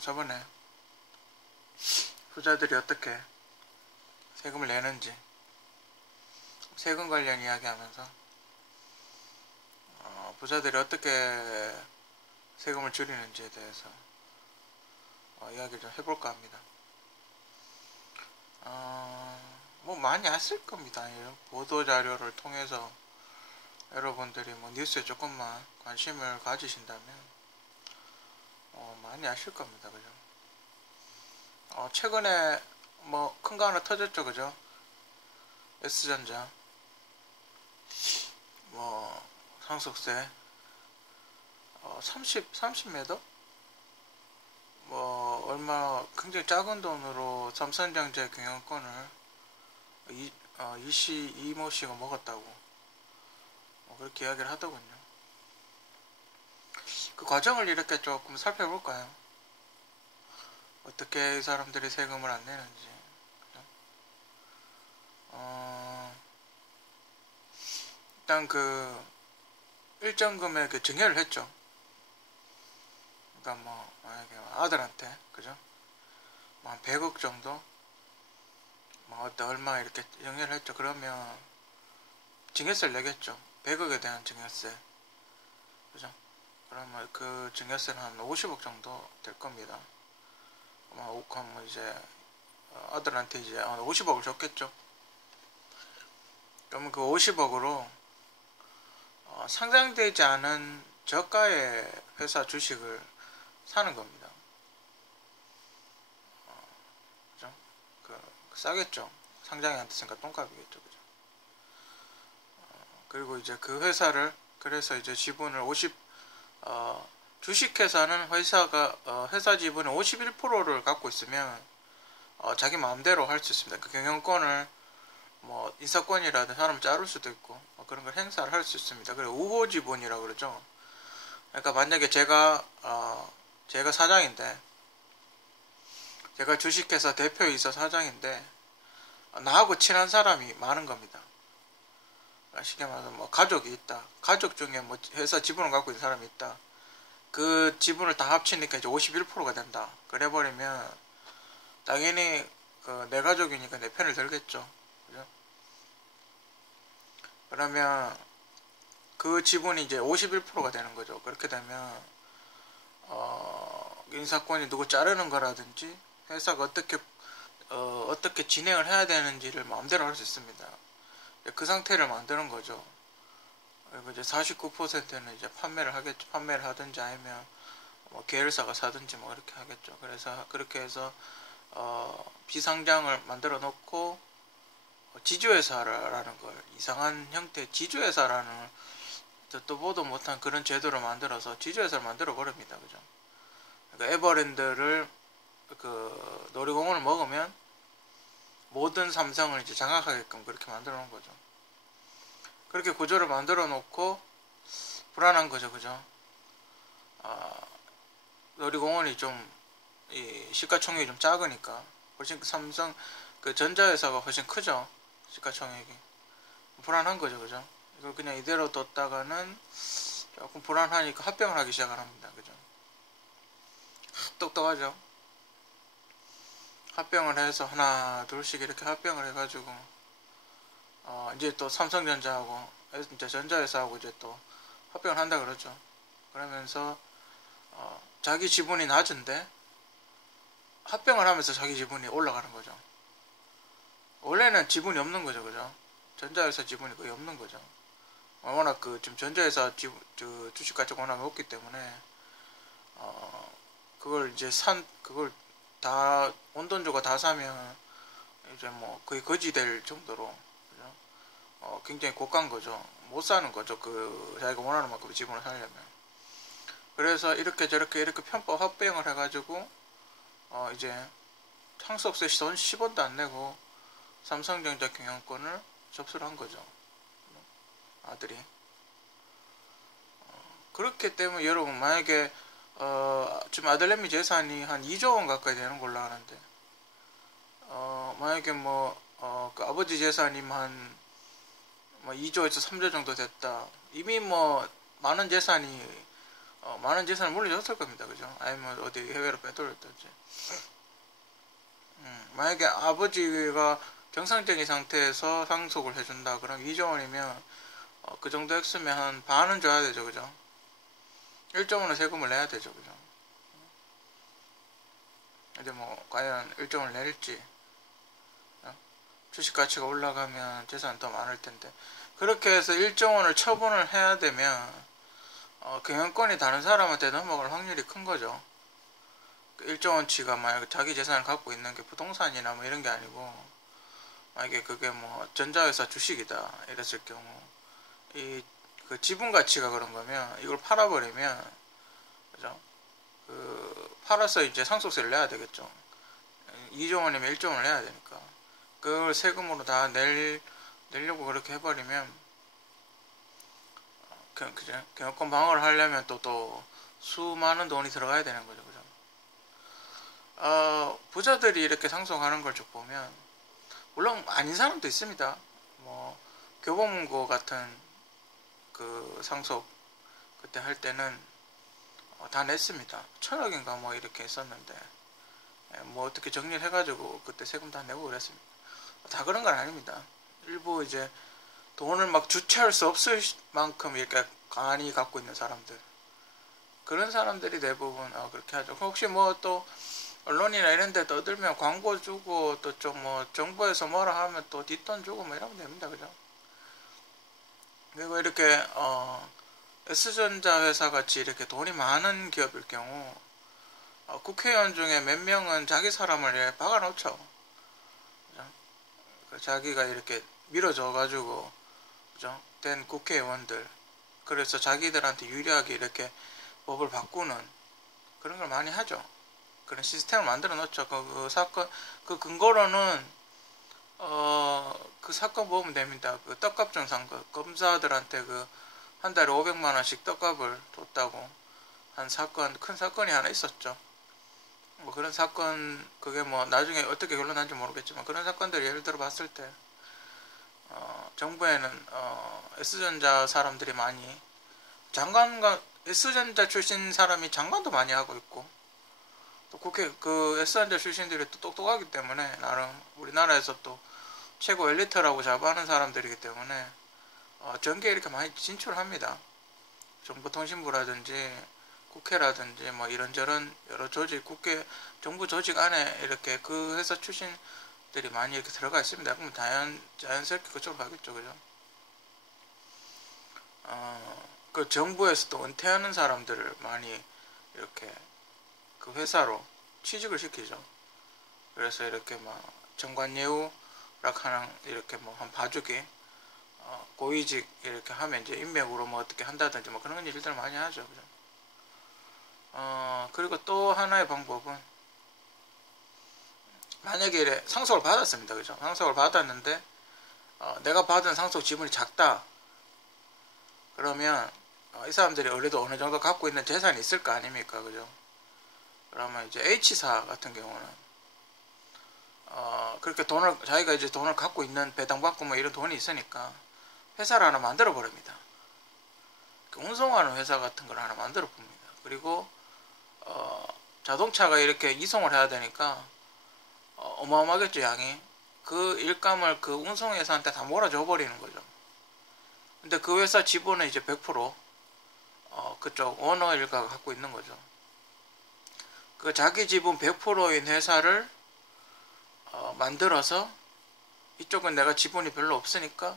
저번에 부자들이 어떻게 세금을 내는지 세금 관련 이야기하면서 부자들이 어떻게 세금을 줄이는지에 대해서 이야기를 좀 해볼까 합니다. 뭐 많이 아실 겁니다. 보도자료를 통해서 여러분들이 뭐 뉴스에 조금만 관심을 가지신다면 많이 아실 겁니다. 그죠? 최근에 뭐 큰 거 하나 터졌죠. 그죠? S전자 뭐 상속세 30매도 뭐 얼마 굉장히 작은 돈으로 삼성전자 경영권을 이모 씨가 먹었다고 그렇게 이야기를 하더군요. 그 과정을 이렇게 조금 살펴볼까요? 어떻게 이 사람들이 세금을 안 내는지. 일단 그 일정 금액에 증여를 했죠. 그러니까 뭐 만약에 아들한테 그죠? 뭐 한 100억 정도 뭐 얼마 이렇게 증여를 했죠. 그러면 증여세를 내겠죠. 100억에 대한 증여세. 그죠? 그러면 그 증여세는 한 50억 정도 될 겁니다. 그럼 이제 아들한테 이제 50억을 줬겠죠. 그러면 그 50억으로 상장되지 않은 저가의 회사 주식을 사는 겁니다. 그죠? 싸겠죠. 상장이 안 됐으니까 똥값이겠죠. 그죠? 그리고 이제 그 회사를 그래서 이제 지분을 주식회사는 회사 지분의 51%를 갖고 있으면 자기 마음대로 할 수 있습니다. 그 경영권을 뭐 인사권이라든 사람을 자를 수도 있고 그런 걸 행사를 할 수 있습니다. 그리고 우호 지분이라고 그러죠. 그러니까 만약에 제가 사장인데 제가 주식회사 대표이사 사장인데 나하고 친한 사람이 많은 겁니다. 쉽게 말해서 뭐 가족이 있다. 가족 중에 뭐 회사 지분을 갖고 있는 사람이 있다. 그 지분을 다 합치니까 이제 51%가 된다. 그래버리면 당연히 내 가족이니까 내 편을 들겠죠. 그죠? 그러면 그 지분이 이제 51%가 되는 거죠. 그렇게 되면 인사권이 누구 자르는 거라든지 회사가 어떻게 진행을 해야 되는지를 마음대로 할 수 있습니다. 그 상태를 만드는 거죠. 그리고 이제 49%는 이제 판매를 하겠죠. 판매를 하든지 아니면 뭐 계열사가 사든지 뭐 그렇게 하겠죠. 그래서 그렇게 해서 비상장을 만들어 놓고 지주회사라는 걸 이상한 형태의 지주회사라는 또 보도 못한 그런 제도를 만들어서 지주회사를 만들어 버립니다. 그죠? 그러니까 에버랜드를 그 놀이공원을 먹으면 모든 삼성을 이제 장악하게끔 그렇게 만들어 놓은 거죠. 그렇게 구조를 만들어 놓고 불안한 거죠. 그죠? 놀이공원이 시가총액이 좀 작으니까 훨씬 삼성 그 전자회사가 훨씬 크죠. 시가총액이 불안한 거죠. 그죠? 이걸 그냥 이대로 뒀다가는 조금 불안하니까 합병을 하기 시작을 합니다. 그죠? 똑똑하죠? 합병을 해서 하나 둘씩 이렇게 합병을 해가지고 이제 또 삼성전자하고 이제 전자회사하고 이제 또 합병을 한다 그러죠. 그러면서 자기 지분이 낮은데 합병을 하면서 자기 지분이 올라가는 거죠. 원래는 지분이 없는 거죠. 그죠? 전자회사 지분이 거의 없는 거죠. 워낙 지금 전자회사 주식 가치가 워낙 높기 때문에 그걸 이제 그걸 다 원돈주가 다 사면 이제 뭐 거의 거지 될 정도로 그죠? 굉장히 고가인 거죠. 못 사는 거죠. 자기가 원하는 만큼 지분을 사려면. 그래서 이렇게 저렇게 이렇게 편법 합병을 해가지고 이제 상속세 돈 10원도 안 내고 삼성전자 경영권을 접수를 한 거죠. 아들이. 그렇기 때문에 여러분 만약에 지금 아들내미 재산이 한 2조 원 가까이 되는 걸로 아는데 만약에 그 아버지 재산이 한 2조에서 3조 정도 됐다. 이미 많은 재산이 많은 재산을 물려줬을 겁니다. 그죠? 아니면 어디 해외로 빼돌렸든지. 만약에 아버지가 정상적인 상태에서 상속을 해준다. 그럼 2조 원이면 그 정도 액수면 한 반은 줘야 되죠. 그죠? 1조 원은 세금을 내야 되죠. 그죠? 근데 뭐 과연 1조 원을 낼지, 주식 가치가 올라가면 재산은 더 많을 텐데, 그렇게 해서 1조 원을 처분을 해야 되면 경영권이 다른 사람한테 넘어갈 확률이 큰 거죠. 1조 원치가 만약 자기 재산을 갖고 있는 게 부동산이나 뭐 이런 게 아니고, 만약에 그게 뭐 전자회사 주식이다 이랬을 경우, 이 그 지분 가치가 그런 거면 이걸 팔아버리면, 그죠? 그 팔아서 이제 상속세를 내야 되겠죠. 2조 원이면 1조 원을 내야 되니까 그걸 세금으로 다 내려고 그렇게 해버리면, 그죠? 경영권 방어를 하려면 또 수많은 돈이 들어가야 되는 거죠. 그죠? 부자들이 이렇게 상속하는 걸 쭉 보면, 물론 아닌 사람도 있습니다. 뭐 교보문고 같은 그 상속 그때 할 때는 다 냈습니다. 1,000억인가 뭐 이렇게 했었는데, 뭐 어떻게 정리를 해가지고 그때 세금 다 내고 그랬습니다. 다 그런 건 아닙니다. 일부 이제 돈을 막 주체할 수 없을 만큼 이렇게 많이 갖고 있는 사람들, 그런 사람들이 대부분 그렇게 하죠. 혹시 뭐 또 언론이나 이런 데 떠들면 광고 주고 또 좀 뭐 정부에서 뭐라 하면 또 뒷돈 주고 뭐 이러면 됩니다. 그죠? 그리고 이렇게 S전자 회사 같이 이렇게 돈이 많은 기업일 경우, 국회의원 중에 몇 명은 자기 사람을 박아놓죠. 그죠? 자기가 이렇게 밀어줘가지고, 그죠? 된 국회의원들, 그래서 자기들한테 유리하게 이렇게 법을 바꾸는 그런 걸 많이 하죠. 그런 시스템을 만들어 놓죠. 그 사건, 그 근거로는 그 사건 보면 됩니다. 그 떡값 정산, 그 검사들한테 그 한 달에 500만 원씩 떡값을 줬다고 한 사건, 큰 사건이 하나 있었죠. 뭐 그런 사건, 그게 뭐 나중에 어떻게 결론난지 모르겠지만, 그런 사건들 예를 들어 봤을 때 정부에는 S전자 사람들이 많이, 장관과 S전자 출신 사람이 장관도 많이 하고 있고, 또 국회 그 S전자 출신들이 또 똑똑하기 때문에 나름 우리나라에서 또 최고 엘리트라고 자부하는 사람들이기 때문에 전개에 이렇게 많이 진출합니다. 정보통신부라든지 국회라든지 뭐 이런저런 여러 조직, 국회 정부 조직 안에 이렇게 그 회사 출신들이 많이 이렇게 들어가 있습니다. 그럼 자연스럽게 그쪽으로 가겠죠. 그죠? 그 정부에서 또 은퇴하는 사람들을 많이 이렇게 그 회사로 취직을 시키죠. 그래서 이렇게 막 정관예우락 하는 이렇게 뭐 한 봐주기, 고위직 이렇게 하면 이제 인맥으로 뭐 어떻게 한다든지 뭐 그런 일들 많이 하죠. 그죠? 그리고 또 하나의 방법은, 만약에 이래 상속을 받았습니다. 그죠? 상속을 받았는데 내가 받은 상속 지분이 작다. 그러면 이 사람들이 그래도 어느 정도 갖고 있는 재산이 있을 거 아닙니까? 그죠? 그러면 이제 H사 같은 경우는 그렇게 자기가 이제 돈을 갖고 있는, 배당받고 뭐 이런 돈이 있으니까 회사를 하나 만들어 버립니다. 운송하는 회사 같은 걸 하나 만들어 봅니다. 그리고 자동차가 이렇게 이송을 해야 되니까 어마어마하겠죠, 양이. 그 일감을 그 운송회사한테 다 몰아줘 버리는 거죠. 근데 그 회사 지분은 이제 100% 그쪽 오너 일가가 갖고 있는 거죠. 그 자기 지분 100%인 회사를 만들어서, 이쪽은 내가 지분이 별로 없으니까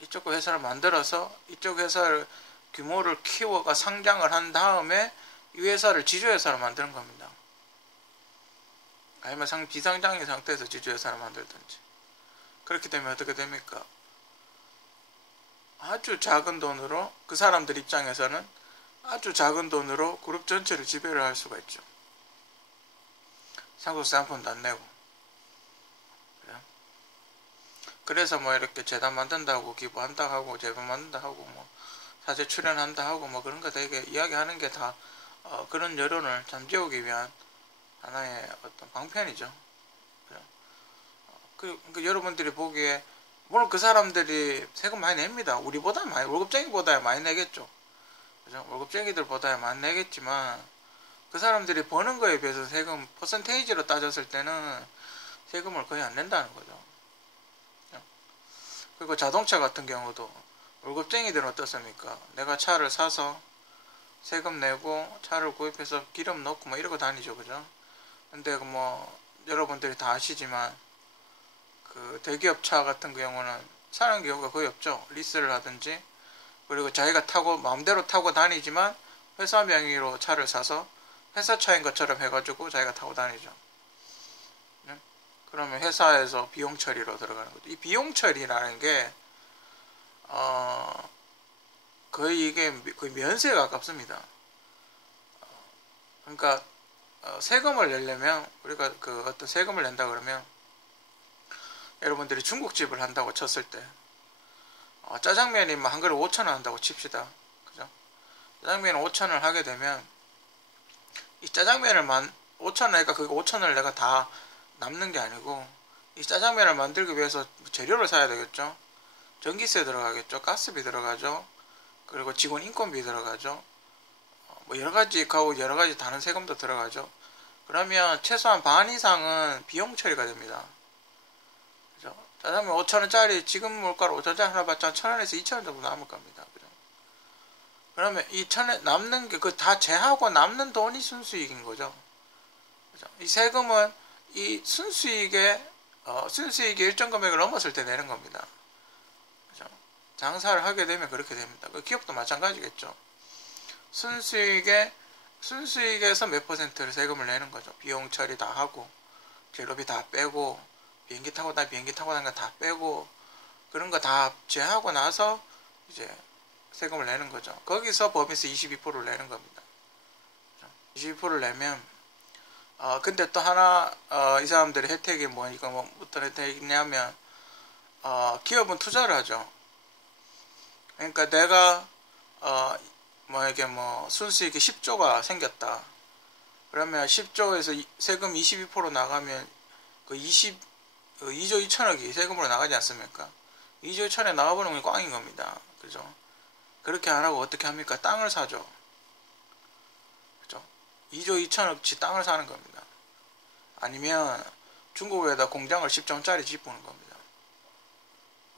이쪽 회사를 만들어서 이쪽 회사를 규모를 키워가 상장을 한 다음에 이 회사를 지주회사로 만드는 겁니다. 아니면 비상장인 상태에서 지주회사를 만들든지. 그렇게 되면 어떻게 됩니까? 아주 작은 돈으로, 그 사람들 입장에서는 아주 작은 돈으로 그룹 전체를 지배를 할 수가 있죠. 상속세 한 푼도 안 내고. 그래서 뭐 이렇게 재단 만든다고 기부한다 하고, 재단 만든다 하고, 뭐 사제 출연한다 하고, 뭐 그런 거 되게 이야기하는 게 다 그런 여론을 잠재우기 위한 하나의 어떤 방편이죠. 그 여러분들이 보기에, 물론 그 사람들이 세금 많이 냅니다. 우리보다 많이, 월급쟁이보다 많이 내겠죠. 그죠? 월급쟁이들보다 많이 내겠지만 그 사람들이 버는 거에 비해서 세금 퍼센테이지로 따졌을 때는 세금을 거의 안 낸다는 거죠. 그리고 자동차 같은 경우도 월급쟁이들은 어떻습니까? 내가 차를 사서 세금 내고 차를 구입해서 기름 넣고 뭐 이러고 다니죠, 그죠? 근데 뭐 여러분들이 다 아시지만 그 대기업 차 같은 경우는 사는 경우가 거의 없죠. 리스를 하든지, 그리고 자기가 타고 마음대로 타고 다니지만 회사 명의로 차를 사서 회사 차인 것처럼 해가지고 자기가 타고 다니죠. 네? 그러면 회사에서 비용 처리로 들어가는 거죠. 이 비용 처리라는 게 거의 이게 거의 면세에 가깝습니다. 그러니까 세금을 내려면, 우리가 그 어떤 세금을 낸다 그러면 여러분들이 중국집을 한다고 쳤을 때 짜장면이 한 그릇 5,000원 한다고 칩시다. 그죠? 짜장면 5,000원을 하게 되면 이 짜장면을 5,000원 하니까 그 5,000원을 내가 다 남는 게 아니고 이 짜장면을 만들기 위해서 재료를 사야 되겠죠. 전기세 들어가겠죠. 가스비 들어가죠. 그리고 직원 인건비 들어가죠. 뭐 여러가지 가고 여러가지 다른 세금도 들어가죠. 그러면 최소한 반 이상은 비용 처리가 됩니다. 그죠? 짜장면 5,000원짜리 지금 물가로 5,000원짜리 하나 받자 1,000원에서 2,000원 정도 남을 겁니다. 그죠? 그러면 이 1,000원 남는 게 그 다 제하고 남는 돈이 순수익인 거죠. 그죠? 이 세금은 이 순수익의 일정 금액을 넘었을 때 내는 겁니다. 그죠? 장사를 하게 되면 그렇게 됩니다. 그 기업도 마찬가지겠죠. 순수익에서 몇 퍼센트를 세금을 내는 거죠. 비용 처리 다 하고 재료비 다 빼고 비행기 타고 다니는 거 다 빼고 그런 거 다 제하고 나서 이제 세금을 내는 거죠. 거기서 법인세 22%를 내는 겁니다. 22%를 내면 근데 또 하나 이 사람들의 혜택이 어떤 혜택이냐면 기업은 투자를 하죠. 그러니까 내가 이게 순수익이 10조가 생겼다. 그러면 10조에서 세금 22% 나가면 그 2조 2천억이 세금으로 나가지 않습니까? 2조 2천에 나와버리면 꽝인 겁니다. 그죠? 그렇게 안 하고 어떻게 합니까? 땅을 사죠. 그죠? 2조 2천억치 땅을 사는 겁니다. 아니면 중국에다 공장을 10조짜리 짓부는 겁니다.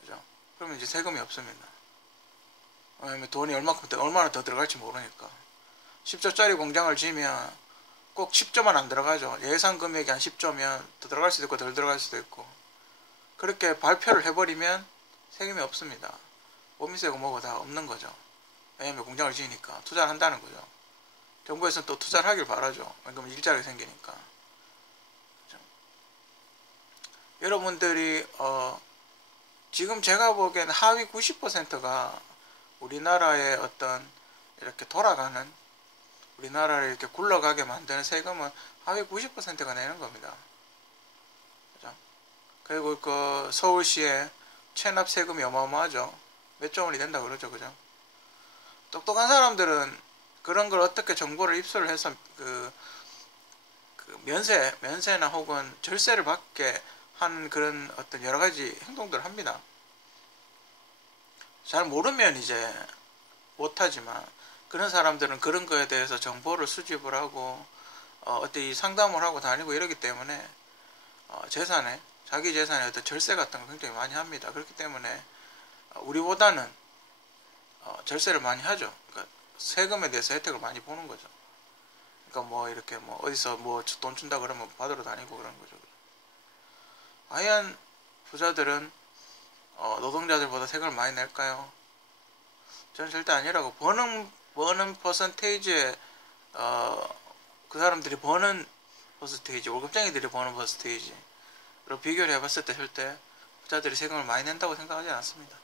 그죠? 그러면 이제 세금이 없습니다. 왜냐면 돈이 얼마나 더 들어갈지 모르니까. 10조짜리 공장을 지으면 꼭 10조만 안 들어가죠. 예상 금액이 한 10조면 더 들어갈 수도 있고 덜 들어갈 수도 있고. 그렇게 발표를 해버리면 세금이 없습니다. 법인세고 뭐고 다 없는 거죠. 왜냐면 공장을 지으니까 투자를 한다는 거죠. 정부에서는 또 투자를 하길 바라죠. 그럼 일자리가 생기니까. 그렇죠? 여러분들이 지금 제가 보기엔 하위 90%가 우리나라의 어떤 이렇게 돌아가는, 우리나라를 이렇게 굴러가게 만드는 세금은 하위 90%가 내는 겁니다. 그죠? 그리고 그 서울시의 체납 세금이 어마어마하죠. 몇 조 원이 된다 그러죠. 그죠? 똑똑한 사람들은 그런 걸 어떻게 정보를 입수를 해서 그 면세나 혹은 절세를 받게 하는 그런 어떤 여러 가지 행동들을 합니다. 잘 모르면 이제 못하지만 그런 사람들은 그런 거에 대해서 정보를 수집을 하고 어떤 상담을 하고 다니고 이러기 때문에 자기 재산에 어떤 절세 같은 걸 굉장히 많이 합니다. 그렇기 때문에 우리보다는 절세를 많이 하죠. 그러니까 세금에 대해서 혜택을 많이 보는 거죠. 그러니까 이렇게 어디서 돈 준다 그러면 받으러 다니고 그러는 거죠. 과연 부자들은 노동자들보다 세금을 많이 낼까요? 저는 절대 아니라고. 버는 퍼센테이지에 그 사람들이 버는 퍼센테이지, 월급쟁이들이 버는 퍼센테이지로 비교를 해봤을 때 절대 부자들이 세금을 많이 낸다고 생각하지 않습니다.